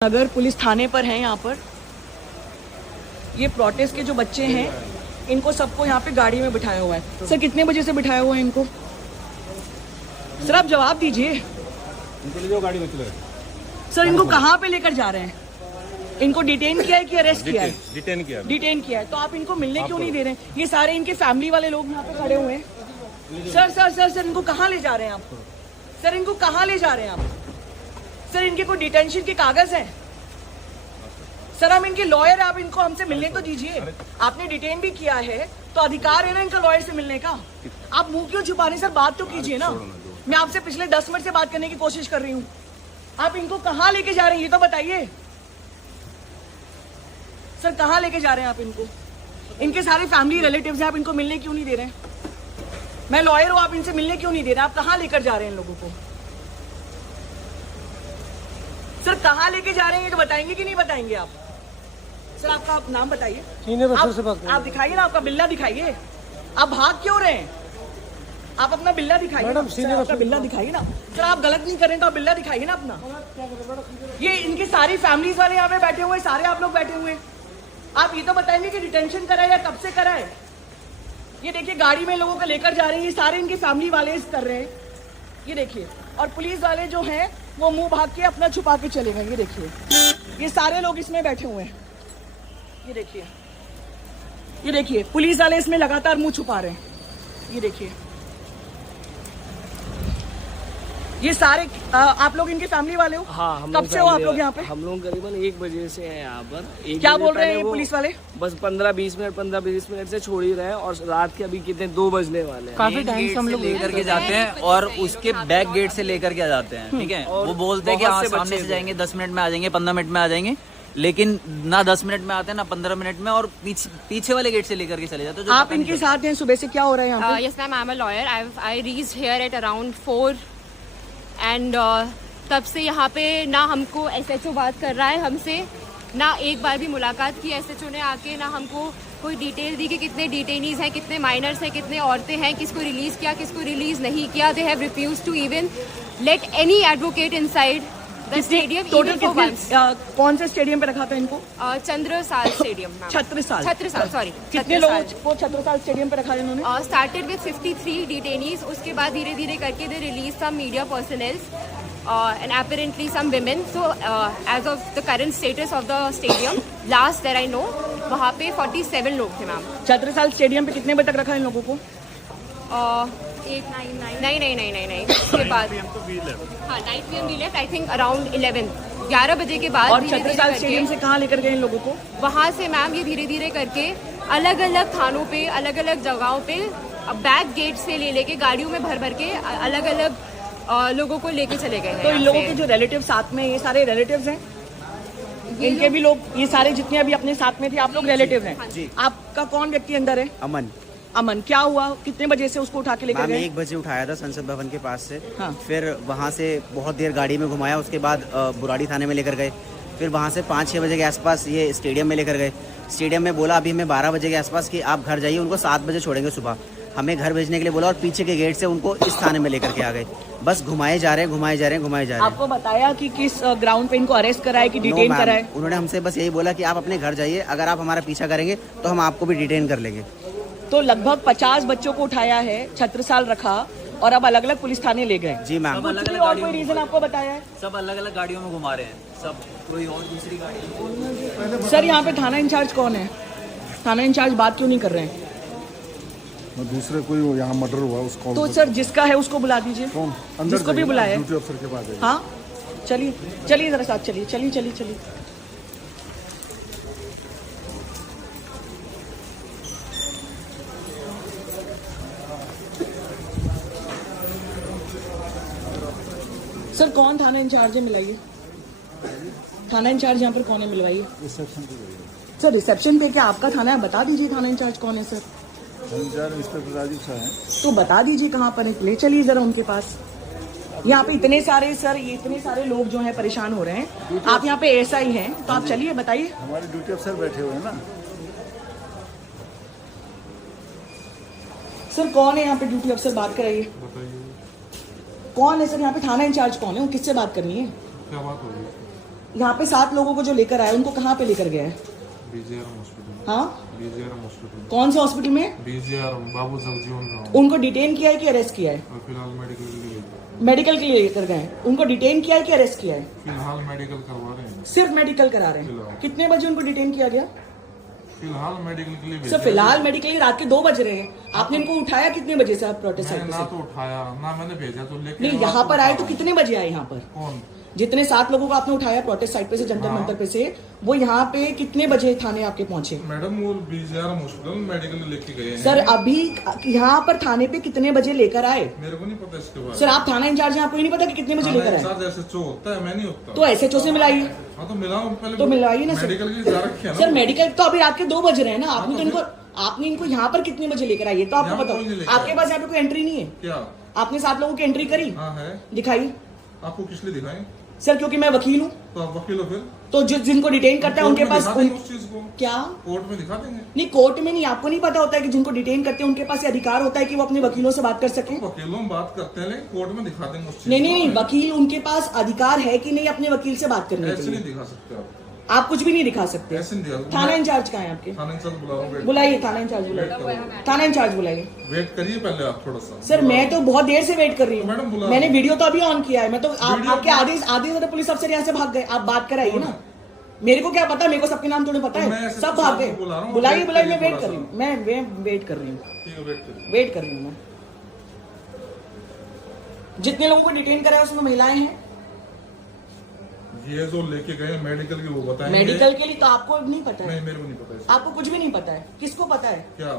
नगर police थाने पर है। यहाँ पर ये प्रोटेस्ट के जो बच्चे हैं इनको सबको यहाँ पे गाड़ी में बिठाया हुआ है। सर कितने बजे से बिठाया हुआ है इनको? सर आप जवाब दीजिए। गाड़ी में चले सर इनको कहाँ पे लेकर जा रहे हैं? इनको डिटेन किया है कि अरेस्ट किया है? डिटेन किया है। तो आप इनको मिलने क्यों नहीं दे रहे हैं? ये सारे इनके फैमिली वाले लोग यहाँ पे खड़े हुए हैं। सर सर सर सर इनको कहाँ ले जा रहे हैं आप? सर इनको कहाँ ले जा रहे हैं आप? सर इनके कोई डिटेंशन के कागज हैं? सर हम इनके लॉयर हैं, आप इनको हमसे मिलने तो दीजिए। आपने डिटेन भी किया है तो अधिकार है ना इनका लॉयर से मिलने का। आप मुंह क्यों छुपा रहे हैं? सर बात तो कीजिए ना। मैं आपसे पिछले 10 मिनट से बात करने की कोशिश कर रही हूँ। आप इनको कहाँ लेके जा रहे हैं ये तो बताइए। सर कहाँ लेके जा रहे हैं आप इनको? इनके सारे फैमिली रिलेटिव्स हैं, आप इनको मिलने क्यों नहीं दे रहे हैं? मैं लॉयर हूँ, आप इनसे मिलने क्यों नहीं दे रहे? आप कहाँ लेकर जा रहे हैं इन लोगों को? सर कहाँ लेके जा रहे हैं ये तो बताएंगे कि नहीं बताएंगे आप? सर आपका नाम बताइए। आप दिखाइए ना, आपका बिल्ला दिखाइए। आप भाग क्यों रहे हैं? आप अपना बिल्ला दिखाइए। आपका बिल्ला दिखाइए ना। सर आप गलत नहीं कर रहे हैं तो आप बिल्ला दिखाइए ना अपना। ये इनकी सारी फैमिलीज वाले यहाँ पे बैठे हुए, सारे आप लोग बैठे हुए हैं। आप ये तो बताएंगे कि डिटेंशन करा है या कब से करा है? ये देखिए गाड़ी में लोगों को लेकर जा रहे हैं, ये सारे इनकी फैमिली वाले कर रहे हैं। ये देखिए, और पुलिस वाले जो हैं वो मुंह भाग के अपना छुपा के चले गए। ये देखिए, ये सारे लोग इसमें बैठे हुए हैं। ये देखिए, ये देखिए पुलिस वाले इसमें लगातार मुंह छुपा रहे हैं। ये देखिए, ये सारे आप लोग इनके फैमिली वाले हो? हाँ, कब से हो आप लोग यहाँ पे? हम लोग करीबन 1 बजे से हैं यहाँ पर। क्या बोल रहे हैं पुलिस वाले? बस 15-20 मिनट से छोड़ ही रहे हैं और रात के अभी कितने 2 बजने वाले हैं। काफी टाइम से हम लोग लेकर के जाते हैं और उसके बैक गेट से लेकर के जाते हैं। ठीक है, वो बोलते हैं कि हाँ सामने से जाएंगे, 10 मिनट में आ जाएंगे, 15 मिनट में आ जाएंगे, लेकिन ना 10 मिनट में आते हैं ना 15 मिनट में, और पीछे वाले गेट से लेकर के चले जाते हैं। आप इनके साथ हैं? सुबह से क्या हो रहा है यहाँ पे? Yes ma'am, I'm a lawyer. I reached here at around 4 and तब से यहाँ पे ना हमको SHO बात कर रहा है हमसे, ना एक बार भी मुलाकात की SHO ने आके, ना हमको कोई डिटेल दी कि कितने डिटेनीज हैं, कितने माइनर्स हैं, कितने औरतें हैं, किसको रिलीज किया, किसको रिलीज नहीं किया। They have refused to even let any advocate inside the stadium. Total कौन से स्टेडियम पे रखा था इनको? चंद्रसाल स्टेडियम। छत्रसाल सॉरी। कितने लोगों को छत्रसाल स्टेडियम पे रखा है इन्होंने? स्टार्टेड विद 53 डिटेनीज, उसके बाद धीरे धीरे करके they release some media personals and apparently some women. So as of the current status of the stadium, last that I know, वहाँ पे 47 लोग थे मैम। छत्रसाल स्टेडियम पे कितने बजे तक रखा है इन लोगों को? 8, 9, नहीं उसके बाद हाँ 9 PM we left, I think around 11 बजे के बाद। और छत्रसाल स्टेडियम से कहाँ लेकर गए इन लोगों को? वहाँ से मैम ये धीरे धीरे करके अलग अलग थानों पे, अलग अलग जगहों पे बैक गेट से लेके गाड़ियों में भर के अलग अलग लोगों को लेके चले गए हैं। तो इन लोगों के जो रिलेटिव साथ में, ये सारे रिलेटिव्स हैं इनके भी लोग, ये सारे जितने अभी अपने साथ में थे आप लोग रिलेटिव हैं? जी। आपका कौन व्यक्ति अंदर है? अमन। क्या हुआ, कितने बजे से उसको उठा के लेकर गए? 1 बजे उठाया था संसद भवन के पास से। हाँ। फिर वहाँ से बहुत देर गाड़ी में घुमाया, उसके बाद बुराड़ी थाने में लेकर गए। फिर वहाँ से 5-6 बजे के आसपास ये स्टेडियम में लेकर गए। स्टेडियम में बोला अभी हमें 12 बजे के आसपास कि आप घर जाइए, उनको 7 बजे छोड़ेंगे सुबह। हमें घर भेजने के लिए बोला और पीछे के गेट से उनको इस थाने में लेकर के आ गए। बस घुमाए जा रहे हैं। आपको बताया कि किस ग्राउंड पे इनको अरेस्ट करा है कि डिटेन करा है? उन्होंने हमसे बस यही बोला कि आप अपने घर जाइए, अगर आप हमारा पीछा करेंगे तो हम आपको भी डिटेन कर लेंगे। तो लगभग 50 बच्चों को उठाया है, छत्रसाल रखा और अब अलग अलग पुलिस थाने ले गए। जी मैम। और कोई रीजन आपको बताया है? सब अलग अलग गाड़ियों में घुमा रहे हैं, सब कोई और दूसरी गाड़ी। सर यहाँ पे थाना इंचार्ज कौन है? थाना इंचार्ज बात क्यों नहीं कर रहे हैं? दूसरे कोई यहाँ मर्डर हुआ उसको तो सर जिसका है उसको बुला दीजिए। कौन? जिसको भी बुलाया है। ड्यूटी अफसर के पास है। हाँ चलिए जरा साथ चलिए। सर कौन थाना इंचार्ज है, मिलाइए। थाना इंचार्ज यहाँ पर कौन है, मिलवाइए। रिसेप्शन पे। सर रिसेप्शन पे क्या आपका थाना है? बता दीजिए थाना इंचार्ज कौन है सर। इंस्पेक्टर राजीव साहब हैं। तो बता दीजिए कहाँ पर है, ले चलिए जरा उनके पास। यहाँ पे इतने सारे लोग जो हैं परेशान हो रहे हैं। आप यहाँ पे SI हैं तो आप चलिए, बताइए। हमारे ड्यूटी अफसर बैठे हुए हैं ना। सर कौन है यहाँ पे ड्यूटी अफसर? बात कराइए। कौन है सर यहाँ पे? थाना इंचार्ज कौन है? वो किससे बात करनी है? क्या बात हो रही है? यहाँ पे 7 लोगों को जो लेकर आए उनको कहाँ पे लेकर गया है? बीजेआरएम हॉस्पिटल। हाँ, बीजेआरएम हॉस्पिटल। कौन से हॉस्पिटल में? बीजेआरएम बाबू जगजीवन राम। उनको डिटेन किया है कि अरेस्ट किया है? और फिलहाल मेडिकल के लिए मेडिकल के लिए लेकर गए हैं। उनको डिटेन किया है कि अरेस्ट किया है? फिलहाल मेडिकल करवा रहे हैं। सिर्फ मेडिकल करा रहे हैं। फिलहाल। कितने बजे उनको डिटेन किया गया? फिलहाल मेडिकल के लिए सर भेजा। फिलहाल मेडिकल रात के 2 बज रहे हैं। आपने इनको उठाया कितने बजे से? आप प्रोटेस्ट मैंने साइड ना से? तो उठाया ना मैंने भेजा तो लेके नहीं, यहाँ पर आए तो कितने बजे आए यहाँ पर? कौन? जितने 7 लोगों को आपने उठाया प्रोटेस्ट साइड पे से, जंतर मंतर पे से, वो यहाँ पे कितने बजे थाने आपके पहुंचे? मैडम वो बीजेआरएम हॉस्पिटल मेडिकल लेके गए हैं। सर अभी यहाँ पर थाने पे कितने बजे लेकर आए? मेरे को नहीं पता इसके बारे में। सर आप थाना इंचार्ज हैं, आपको ही नहीं पता कि कितने बजे लेकर आए? सर जैसे चो होता है मैं नहीं होता। तो एसएचओ से मिलाइए। हाँ तो मिलाओ पहले। तो मिलवाइए ना सर। मेडिकल की जा रखी है ना। सर मेडिकल तो अभी रात के 2 बज रहे हैं ना। आपने इनको यहाँ पर कितने बजे लेकर आइए तो आपको यहाँ कोई नहीं बताओ। लेकर आपके पास यहाँ पे कोई एंट्री नहीं है? क्या? आपने 7 लोगों की एंट्री करी? हाँ है। दिखाइए। आपको किस लिए दिखाएं? सर क्योंकि मैं वकील हूँ। तो आप वकील हो फिर? तो जिनको डिटेन करता है उनके पास उस चीज को क्या? कोर्ट में दिखा देंगे। नहीं, कोर्ट में नहीं। आपको नहीं पता होता है कि जिनको डिटेन करते हैं उनके पास ये अधिकार होता है कि वो अपने वकीलों से बात कर सके? वकीलों में बात करते हैं लेकिन कोर्ट में दिखा देंगे उस चीज नहीं को। नहीं नहीं, वकील उनके पास अधिकार है कि नहीं अपने वकील से बात करने के ऐसे नहीं लिए? दिखा सकते आप। आप कुछ भी नहीं दिखा सकते। ऐसे नहीं दिखा सकते। थाना इंचार्ज कहाँ है आपके? थाना इंचार्ज बुला रहा हूँ। बुलाइए थाना इंचार्ज, बुलाइए थाना इंचार्ज बुलाइए। वेट करिए पहले आप थोड़ा सा। सर मैं तो बहुत देर से वेट कर रही तो मैडम हूँ। बुला मैंने लो। वीडियो तो अभी ऑन किया है। मैं तो वीडियो आपके तो- आधे से पुलिस अफसर यहाँ से भाग गए। आप बात कराइए ना। मेरे को क्या पता? मेरे को सबके नाम थोड़े पता तो मैं है। ऐसे सब तो भाग सबको गए। बुला रहा हूँ। बुलाइए वेट बुलाइए, मैं करिए वेट कर थोड़ा रही हूँ। मैं वेट कर रही हूँ। ठीक है वेट करिए। वेट कर रही हूँ मैं। जितने लोगों को डिटेन करा है उसमें महिलाएं हैं। ये जो लेके गए मेडिकल की वो बताएंगे। मेडिकल के लिए तो आपको नहीं पता है? नहीं मेरे को नहीं पता इसका। आपको कुछ भी नहीं पता है? किसको पता है क्या?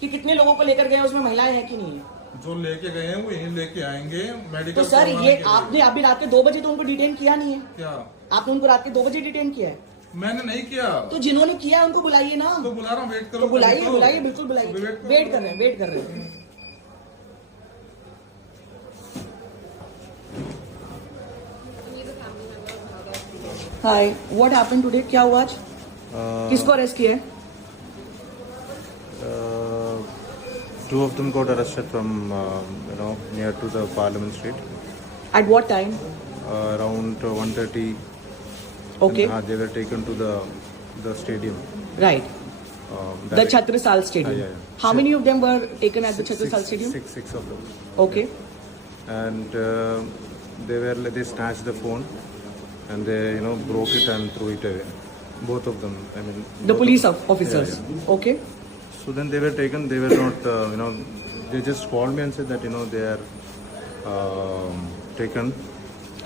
कि कितने लोगों को लेकर गए उसमें महिलाएं हैं कि नहीं है? जो लेके गए हैं वो यहीं लेके आएंगे मेडिकल। तो सर करवाने ये के लिए। आपने अभी रात के 2 बजे तो उनको डिटेन किया नहीं है? क्या? आपने उनको रात के 2 बजे डिटेन किया है? मैंने नहीं किया। तो जिन्होंने किया है उनको बुलाइए ना। तो बुला रहा हूँ वेट करो। तो बुलाइए तो बुलाइए, बिल्कुल बुलाइए। अभी वेट करो। वेट कर रहे हैं, वेट कर रहे हैं। हाय, व्हाट हैपेंड टुडे? क्या हुआ आज? किसको अरेस्ट किया है? Two of them got arrested from, near to the Parliament Street, At what time? around 1:30. Okay. And, they were taken to the stadium. Right. The direct- Chhatrisal Stadium. Yeah. How many of them were taken at the Chhatrisal Stadium? Six of them. Okay. And they snatched the phone, and they broke it and threw it away. Both of them. I mean. The both police of- officers. Yeah. Okay. So then they were taken. They were not. They just called me and said that they are taken.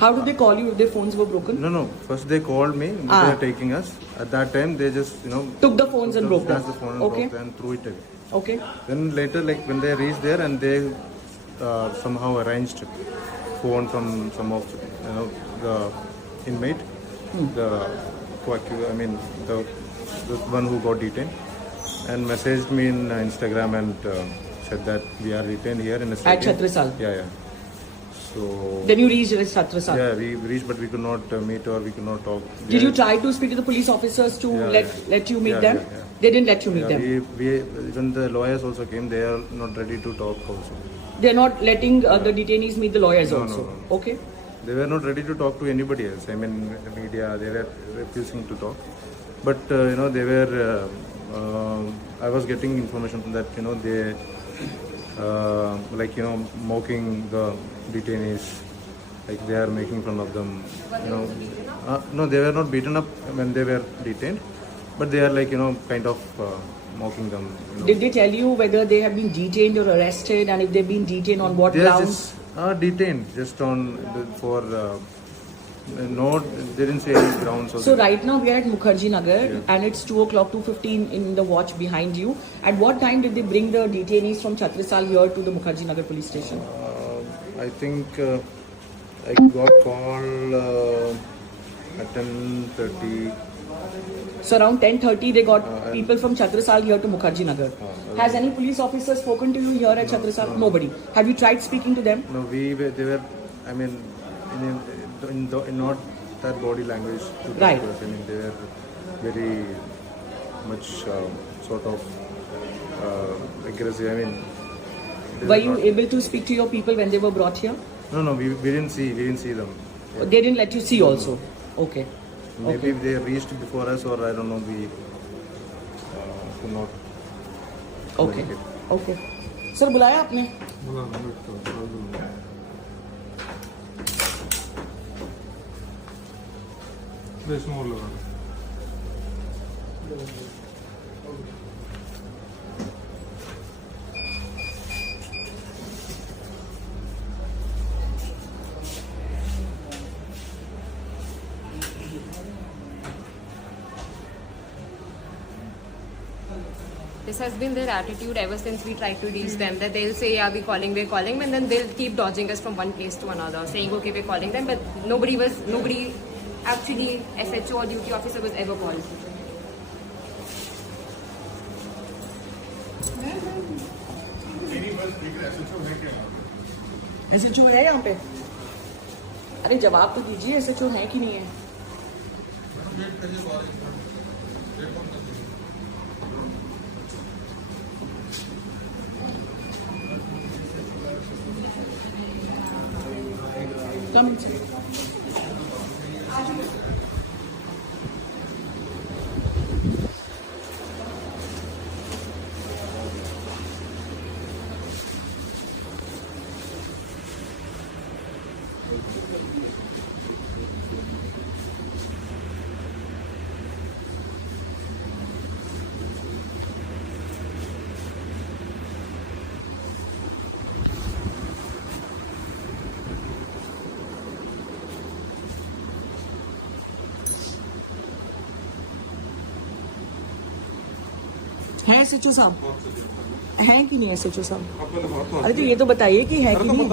How did they call you if their phones were broken? No. First they called me. Ah. They are taking us. At that time, they just Took the phones and broke them. snatched the phone and Okay. broke and threw it away. Okay. Then later, like when they reached there and they somehow arranged phone from some of the inmate, the one who got detained, and messaged me in Instagram and said that we are detained here in a stadium. Chhatrisal? Yeah. So Then you reached Chhatrisal. yeah, we reached, but we could not meet or we could not talk. Did you try to speak to the police officers to Yeah, let you meet Yeah, them? yeah. They didn't let you meet Yeah, them. we even the lawyers also came. They are not ready to talk also. They're not letting the detainees meet the lawyers No, also. no. Okay. They were not ready to talk to anybody else. I mean, the media, they were refusing to talk. But, they were, I was getting information that, they, mocking the detainees, like they are making fun of them, No, they were not beaten up when they were detained, but they are kind of mocking them. Did they tell you whether they have been detained or arrested, and if they've been detained on what They are grounds? just detained just on for no, they didn't say any grounds. Or So right now we are at Mukherjee Nagar, and it's 2:00, 2:15 in the watch behind you. At what time did they bring the detainees from Chhatrisal here to the Mukherjee Nagar police station? I think I got call at 10:30. So around 10:30 they got people from Chhatrisal here to Mukherjee Nagar. Has any police officer spoken to you here at Chhatrisal? Nobody. Have you tried speaking to them? No, they were. I mean, in not that body language. To Right. discuss. I mean, they were very much sort of aggressive. I mean, they Were you not- able to speak to your people when they were brought here? No, we didn't see them. They didn't let you see also. Okay. Maybe they reached before us, or I don't know. We could not. Okay okay sir बुलाया आपने? मोर लगा This has been their attitude ever since we tried to reach them, that they'll say, yeah, we're calling, and then they'll keep dodging us from one place to another, saying, okay, we're calling them, but nobody actually, SHO or duty officer was ever called. SHO है यहाँ पे? अरे जवाब तो दीजिए, SHO है कि नहीं है? Come inside. है SHO साहब? है कि नहीं SHO साहब? अरे तो ये तो बताइए कि है कि नहीं।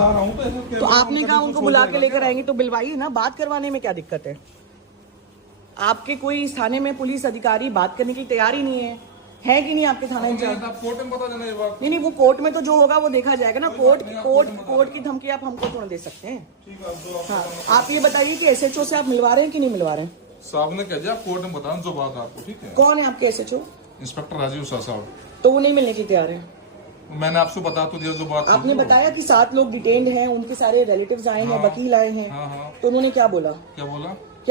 तो आपने कहा उनको बुला के लेकर आएंगे तो बुलवाइए ना, बात करवाने में क्या दिक्कत है? आपके कोई थाने में पुलिस अधिकारी बात करने के लिए तैयार ही नहीं है कि नहीं आपके थाना इंचार्ज? कोर्ट में बता देना ये बात। नहीं वो कोर्ट में तो जो होगा वो देखा जाएगा ना। कोर्ट की धमकी आप हमको थोड़ा दे सकते हैं। हाँ आप ये बताइए कि SHO से आप मिलवा रहे हैं कि नहीं मिलवा रहे हैं? साहब ने कह दिया आप कोर्ट में बताना जो बात आपको, ठीक है? कौन है आपके SHO? इंस्पेक्टर राजीव शाह साहब। तो वो नहीं मिलने के तैयार है? मैंने आपसे बता तो दिया जो बात। आपने बताया कि 7 लोग डिटेन्ड हैं, उनके सारे रिलेटिव्स आए हैं, वकील आए हैं। हाँ। तो उन्होंने क्या बोला? क्या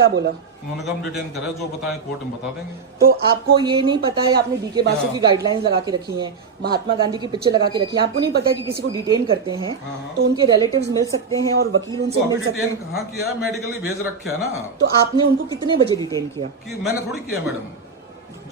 बोला? उन्होंने कहा हम डिटेन करे, जो बताएं कोर्ट में बता देंगे। तो आपको ये नहीं पता है, आपने DK बासु की गाइडलाइंस लगा के रखी हैं, महात्मा गांधी की पिक्चर लगा के रखी है, आपको नहीं पता है कि किसी को डिटेन करते हैं तो उनके रिलेटिव्स मिल सकते हैं और वकील उनसे मिल सकते हैं? कहाँ किया? मेडिकली भेज रखे है ना। तो आपने उनको कितने बजे डिटेन किया? कि मैंने थोड़ी किया मैडम।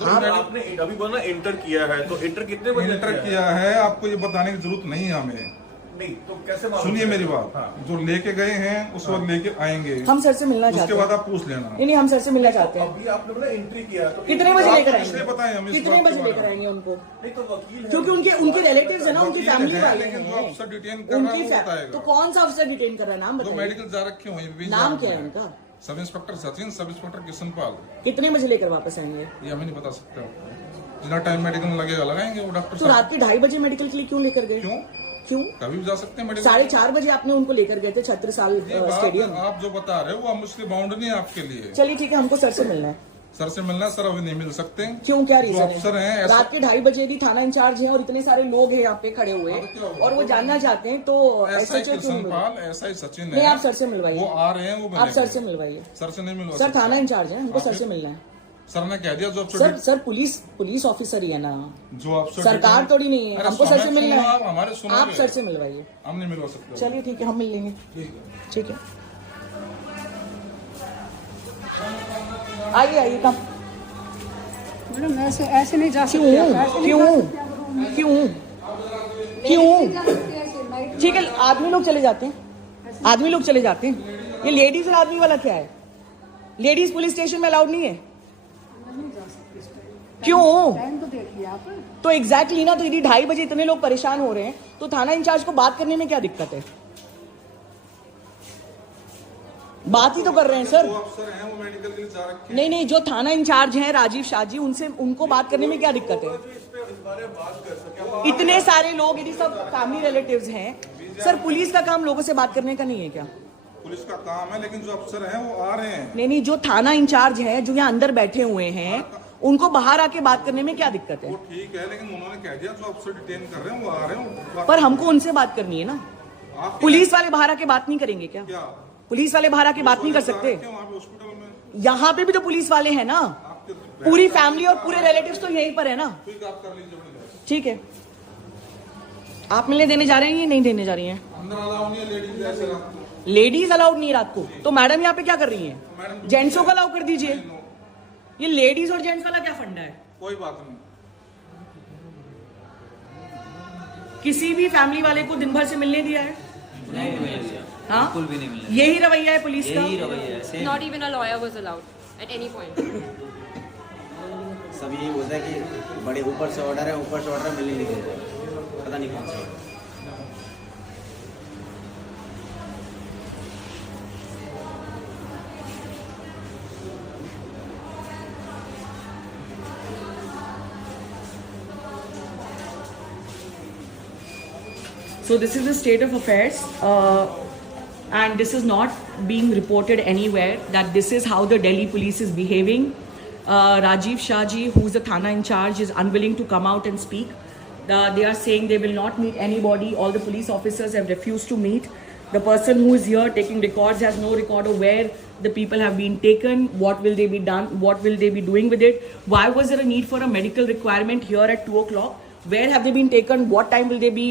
आपने अभी बोला इंटर किया है, तो इंटर कितने बजे इंटर किया है? आपको ये बताने की जरूरत नहीं है हमें। नहीं तो कैसे सुनिए मेरी बात। जो लेके गए हैं उस वक्त लेके आएंगे। हम सर से मिलना चाहते हैं। उसके बाद आप पूछ लेना। नहीं हम सर से मिलना चाहते हैं। अभी आपने बोला एंट्री किया तो कितने बजे लेकर आएंगे? बताएं हम कितने बजे लेकर आएंगे उनको? नहीं तो वकील क्योंकि उनके रिलेटिव्स है ना, उनकी फैमिली वाले लेकिन जो हैं। अफसर डिटेन कर रहा है वो तो बताएगा। कौन सा अफसर डिटेन कर रहा है? नाम जो बताइए। मेडिकल जा रखे हुए। नाम क्या है उनका? Sub inspector Sachin, sub inspector Kishanpal. कितने बजे लेकर वापस आएंगे? ये हमें नहीं बता सकते। जितना टाइम मेडिकल लगेगा लगाएंगे वो डॉक्टर। तो रात के 2:30 बजे मेडिकल के लिए क्यों लेकर गए? क्यों? कभी भी जा सकते हैं मेडिकल। 4:30 बजे आपने उनको लेकर गए थे छत्रसाल स्टेडियम। आप जो बता रहे हो वो हम उसकी बाउंड नहीं है आपके लिए। चलिए ठीक है, हमको सर से मिलना है। सर से मिलना है? सर अभी नहीं मिल सकते। क्यों, क्या रीजन अफसर है? हैं रात के 2:30 बजे भी थाना इंचार्ज है और इतने सारे लोग हैं यहाँ पे खड़े हुए और वो जानना चाहते हैं। तो SI किशनपाल, SI सचिन नहीं, आप सर से मिलवाइए। वो आ रहे हैं, वो आप सर से मिलवाइए। सर से नहीं मिलवा। सर थाना इंचार्ज है, हमको सर से मिलना है। सर ने कह दिया जो सर पुलिस ऑफिसर ही है ना, जो अफसर सरकार थोड़ी नहीं है। हमको सर से मिलना है। हमारे आप सर से मिलवाइए। हम नहीं मिलवा सकते। चलिए ठीक है, हम मिल लेंगे। ठीक है, आइए कम। मैडम ऐसे नहीं जा सकते। क्यों? ठीक है, आदमी लोग चले जाते हैं। ये लेडीज और आदमी वाला क्या है? लेडीज पुलिस स्टेशन में अलाउड नहीं है? क्यों? टाइम तो देखिए आप। तो एग्जैक्टली ना, तो यदि 2:30 बजे इतने लोग परेशान हो रहे हैं तो थाना इंचार्ज को बात करने में क्या दिक्कत है? बात ही तो कर रहे हैं सर। जो अफसर हैं वो मेडिकल के लिए जा रखे हैं। नहीं, जो थाना इंचार्ज हैं राजीव शाह जी, उनको बात करने में क्या दिक्कत है? इतने सारे लोग, यदि सब फैमिली रिलेटिव्स हैं, सर पुलिस का काम लोगों से बात करने का नहीं है क्या? पुलिस का काम है, लेकिन जो अफसर हैं वो आ रहे हैं। नहीं, जो थाना इंचार्ज है, जो यहाँ अंदर बैठे हुए हैं, उनको बाहर आके बात करने में क्या दिक्कत है? वो ठीक है, लेकिन उन्होंने कह दिया जो अफसर डिटेन कर रहे हैं वो आ रहे हैं। पर हमको उनसे बात करनी है ना। पुलिस वाले बाहर आके बात नहीं करेंगे क्या? पुलिस वाले बाहर आके बात नहीं कर सकते? हॉस्पिटल में यहाँ पे भी तो पुलिस वाले हैं ना, पूरी फैमिली और पूरे रिलेटिव्स तो यहीं पर है ना। ठीक है, आप मिलने देने जा रहे हैं या नहीं देने जा रही हैं? लेडीज अलाउड नहीं है रात को, तो मैडम यहाँ पे क्या कर रही हैं? जेंट्सों को अलाउ कर दीजिए। ये लेडीज और जेंट्स वाला क्या फंडा है? कोई बात नहीं। किसी भी फैमिली वाले को दिन भर से मिलने दिया है? नहीं मिल दिया, हाँ, बिल्कुल भी नहीं मिलने। यही रवैया है पुलिस का। यही रवैया है। Not even a lawyer was allowed at any point. सब यही बोलता है कि बड़े ऊपर से ऑर्डर है, ऊपर से ऑर्डर है, मिलने नहीं देते, पता नहीं कौन सा। So this is the state of affairs, and this is not being reported anywhere that this is how the Delhi police is behaving. Rajiv Shahji, who's the Thana in charge, is unwilling to come out and speak. They are saying they will not meet anybody. All the police officers have refused to meet. The person who is here taking records has no record of where the people have been taken, what will they be done, what will they be doing with it. Why was there a need for a medical requirement here at 2 o'clock? Where have they been taken? What time will they be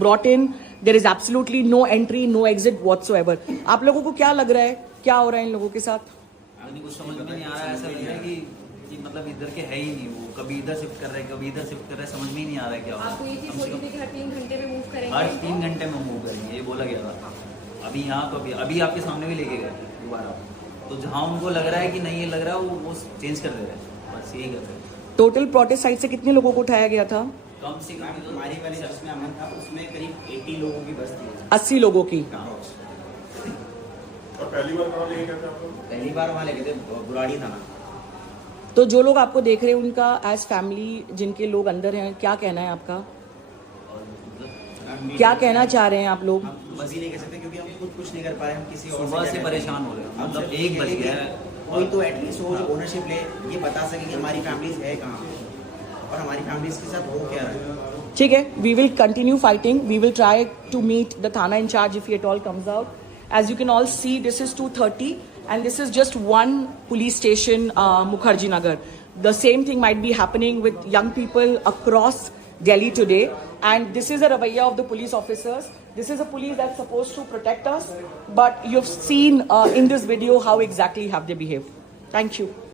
brought in? There is absolutely no entry, no exit whatsoever. आप लोगों को क्या लग रहा है, क्या हो रहा है इन लोगों के साथ? कुछ समझ में नहीं आ रहा है। ऐसा लग रहा है कि मतलब इधर के है ही नहीं, वो कभी इधर शिफ्ट कर रहे हैं, कभी इधर शिफ्ट कर रहे हैं, समझ में ही नहीं आ रहा है क्या हो रहा है। आपको ये चीज़ बोली थी कि हर 3 घंटे में मूव करेंगे? हर 3 घंटे में मूव करेंगे, ये बोला गया था। अभी यहाँ तो अभी आपके सामने भी लेके गए दोबारा, तो जहाँ उनको लग रहा है कि नहीं ये लग रहा है वो चेंज कर दे रहे हैं, बस यही कर रहे हैं। टोटल प्रोटेस्ट साइड से कितने लोगों को उठाया गया था? कम से कम हमारी वाली जिसमें अमन था उसमें करीब 80 लोगों की बस थी। 80 लोगों की। और पहली बार कहाँ लेके गए थे आप लोग? पहली बार वहाँ लेके थे बुराड़ी थाना। तो जो लोग आपको देख रहे हैं उनका एज फैमिली, जिनके लोग अंदर हैं, क्या कहना है आपका? क्या कहना चाह रहे हैं आप लोग? बस ही नहीं कह सकते क्योंकि हम खुद कुछ नहीं कर पा रहे, हम किसी और सुबह से परेशान हो रहे हैं। मतलब 1 बज गया है, कोई तो एटलीस्ट हो जो ओनरशिप ले, ये बता सके कि हमारी फैमिलीज है कहाँ और हमारी फैमिलीज के साथ हो क्या रहा है। ठीक है, we will continue fighting, we will try to meet the thana in charge if he at all comes out. As you can all see, this is 2:30 and this is just one police station, Mukherjee Nagar. The same thing might be happening with young people across Delhi today, and this is a ravaiya of the police officers. This is a police that's supposed to protect us, but you've seen in this video how exactly have they behaved. Thank you.